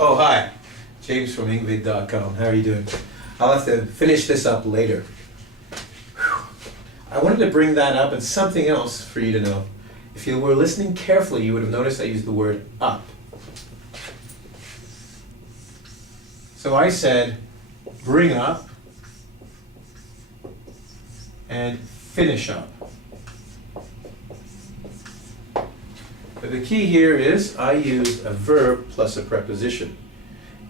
Oh, hi. James from engVid.com. How are you doing? I'll have to finish this up later. Whew. I wanted to bring that up and something else for you to know. If you were listening carefully, you would have noticed I used the word up. So I said bring up and finish up. But the key here is I use a verb plus a preposition.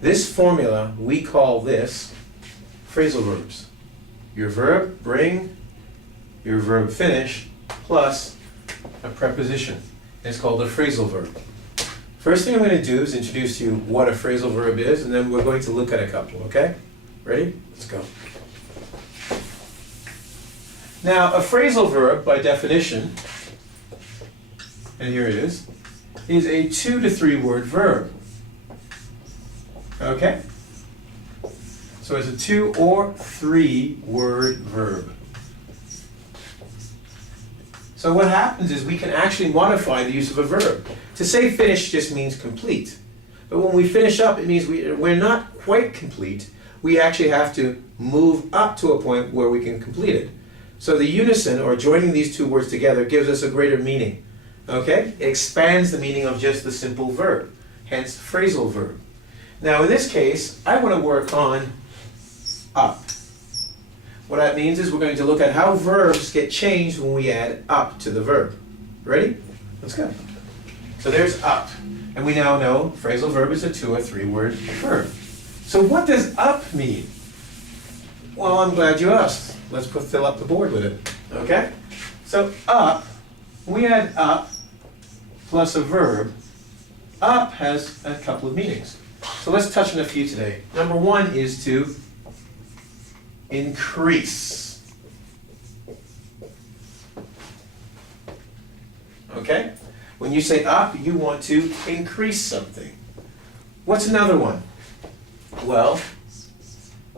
This formula, we call this phrasal verbs. Your verb bring, your verb finish, plus a preposition. It's called a phrasal verb. First thing I'm going to do is introduce you what a phrasal verb is, and then we're going to look at a couple, okay? Ready? Let's go. Now, a phrasal verb, by definition, and here it is a 2 to 3 word verb. Okay? So it's a 2 or 3 word verb. So what happens is we can actually modify the use of a verb. To say finish just means complete. But when we finish up, it means we're not quite complete. We actually have to move up to a point where we can complete it. So the unison, or joining these two words together, gives us a greater meaning. Okay? It expands the meaning of just the simple verb. Hence, phrasal verb. Now in this case, I want to work on up. What that means is we're going to look at how verbs get changed when we add up to the verb. Ready? Let's go. So there's up. And we now know phrasal verb is a 2 or 3 word verb. So what does up mean? Well, I'm glad you asked. Let's fill up the board with it. Okay? So up, when we add up plus a verb, up has a couple of meanings. So let's touch on a few today. Number one is to increase. Okay? When you say up, you want to increase something. What's another one? Well,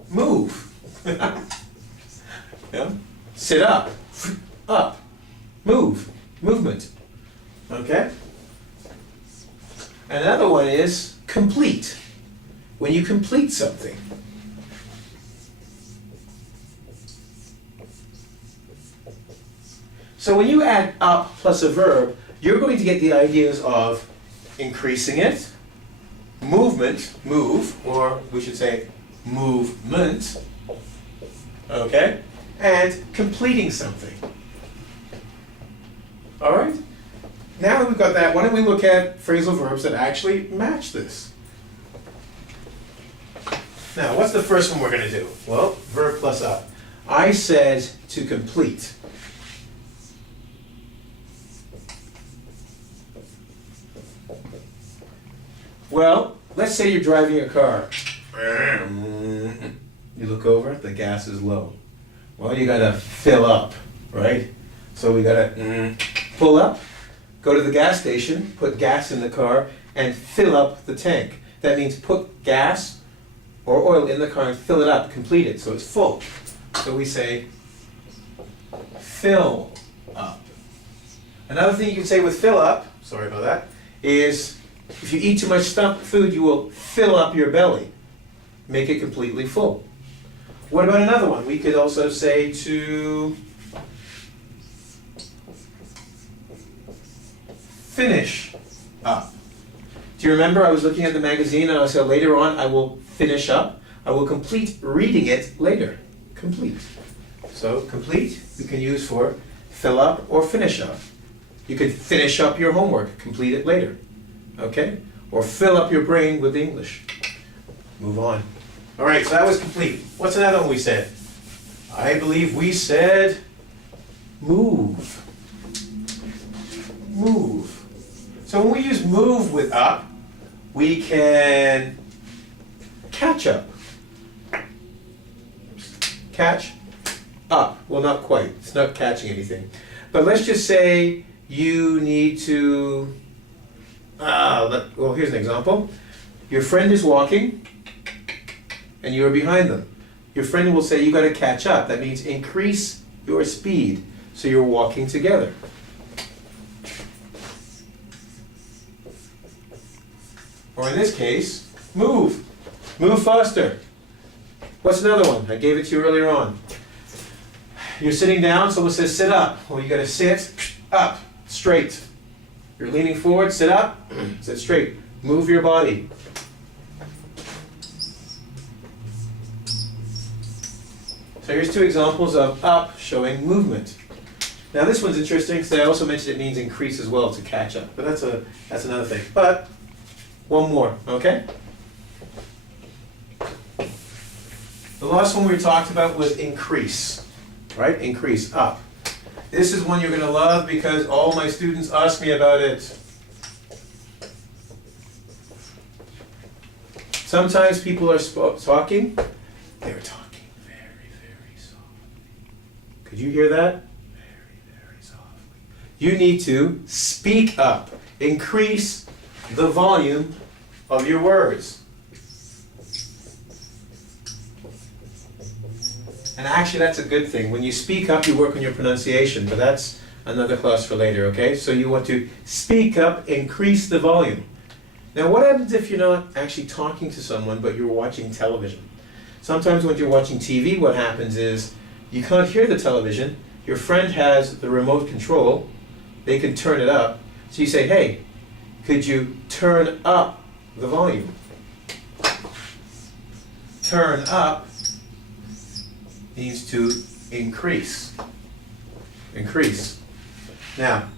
move. Yeah? Sit up. Up. Move. Movement. Okay? Another one is complete. When you complete something. So when you add up plus a verb, you're going to get the ideas of increasing it, movement, move, or we should say movement, okay, and completing something. All right? Now that we've got that, why don't we look at phrasal verbs that actually match this? Now, what's the first one we're going to do? Well, verb plus up. I said to complete. Well, let's say you're driving a car. You look over, the gas is low. Well, you gotta fill up, right? So we gotta pull up, go to the gas station, put gas in the car, and fill up the tank. That means put gas or oil in the car and fill it up, complete it, so it's full. So we say fill up. Another thing you can say with fill up, sorry about that, is if you eat too much food, you will fill up your belly. Make it completely full. What about another one? We could also say to finish up. Do you remember I was looking at the magazine and I said later on I will finish up. I will complete reading it later. Complete. So complete we can use for fill up or finish up. You could finish up your homework, complete it later. Okay? Or fill up your brain with English. Move on. All right, so that was complete. What's another one we said? I believe we said move. Move. So when we use move with up, we can catch up. Catch up. Well, not quite. It's not catching anything. But let's just say you need to well, here's an example. Your friend is walking, and you are behind them. Your friend will say, you got to catch up. That means increase your speed, so you're walking together. Or in this case, Move. Move faster. What's another one? I gave it to you earlier on. You're sitting down, someone says sit up. Well, you gotta sit up, straight. You're leaning forward, sit up, sit straight. Move your body. So here's two examples of up showing movement. Now this one's interesting because I also mentioned it means increase as well, to catch up. But that's another thing. But one more, okay? The last one we talked about was increase, right? Increase, up. This is one you're going to love because all my students ask me about it. Sometimes people are talking, they're talking very, very softly. Could you hear that? Very, very softly. You need to speak up. Increase the volume of your words. And actually that's a good thing. When you speak up, you work on your pronunciation, but that's another class for later, okay? So you want to speak up, increase the volume. Now what happens if you're not actually talking to someone, but you're watching television? Sometimes when you're watching TV, what happens is you can't hear the television, your friend has the remote control, they can turn it up, so you say, hey, could you turn up the volume? Turn up means to increase. Increase. Now,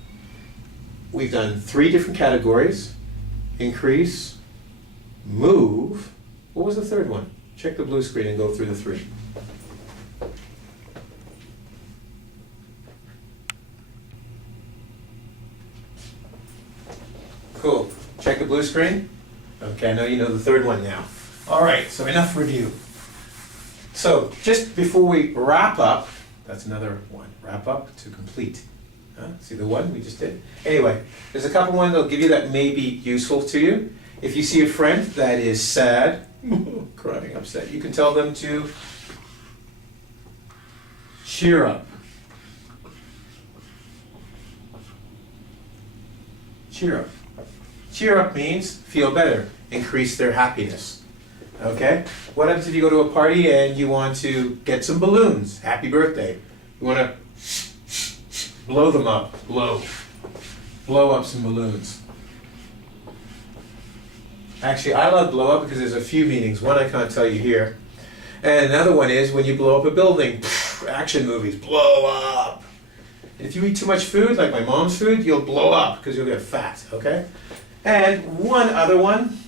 we've done 3 different categories. Increase, move. What was the third one? Check the blue screen and go through the 3. Cool. Check the blue screen. Okay, I know you know the third one now. All right, so enough review. So, just before we wrap up, that's another one, wrap up to complete. See the one we just did? Anyway, there's a couple ones that'll give you that may be useful to you. If you see a friend that is sad, crying, upset, you can tell them to cheer up. Cheer up. Cheer up means feel better, increase their happiness. Okay? What happens if you go to a party and you want to get some balloons? Happy birthday. You want to blow them up. Blow up some balloons. Actually, I love blow up because there's a few meanings. One I can't tell you here. And another one is when you blow up a building. Action movies, blow up. And if you eat too much food, like my mom's food, you'll blow up because you'll get fat, okay? And one other one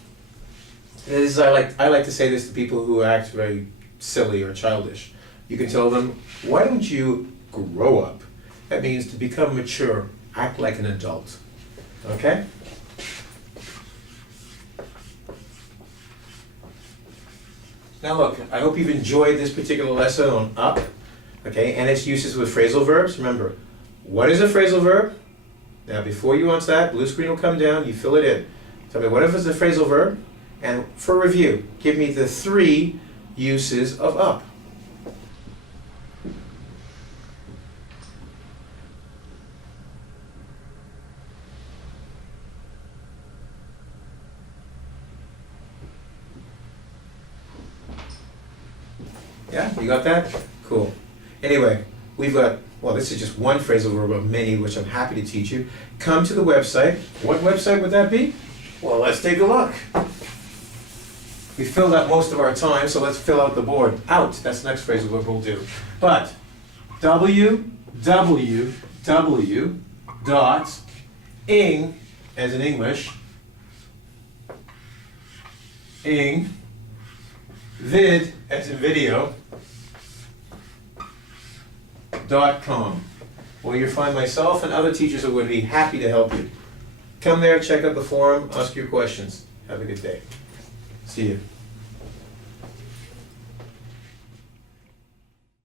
is I like to say this to people who act very silly or childish. You can tell them, why don't you grow up? That means to become mature, act like an adult. Okay? Now look, I hope you've enjoyed this particular lesson on up, okay, and its uses with phrasal verbs. Remember, what is a phrasal verb? Now before you answer that, blue screen will come down, you fill it in. Tell me, what is a phrasal verb? And for review, give me the 3 uses of up. Yeah, you got that? Cool. Anyway, we've got, well, this is just one phrasal verb of many, which I'm happy to teach you. Come to the website. What website would that be? Well, let's take a look. We filled out most of our time, so let's fill out the board. Out, that's the next phrasal verb we'll do. But, www.ing, as in English, engVid, as in video, .com, where you'll find myself and other teachers who would be happy to help you. Come there, check out the forum, ask your questions. Have a good day. See you.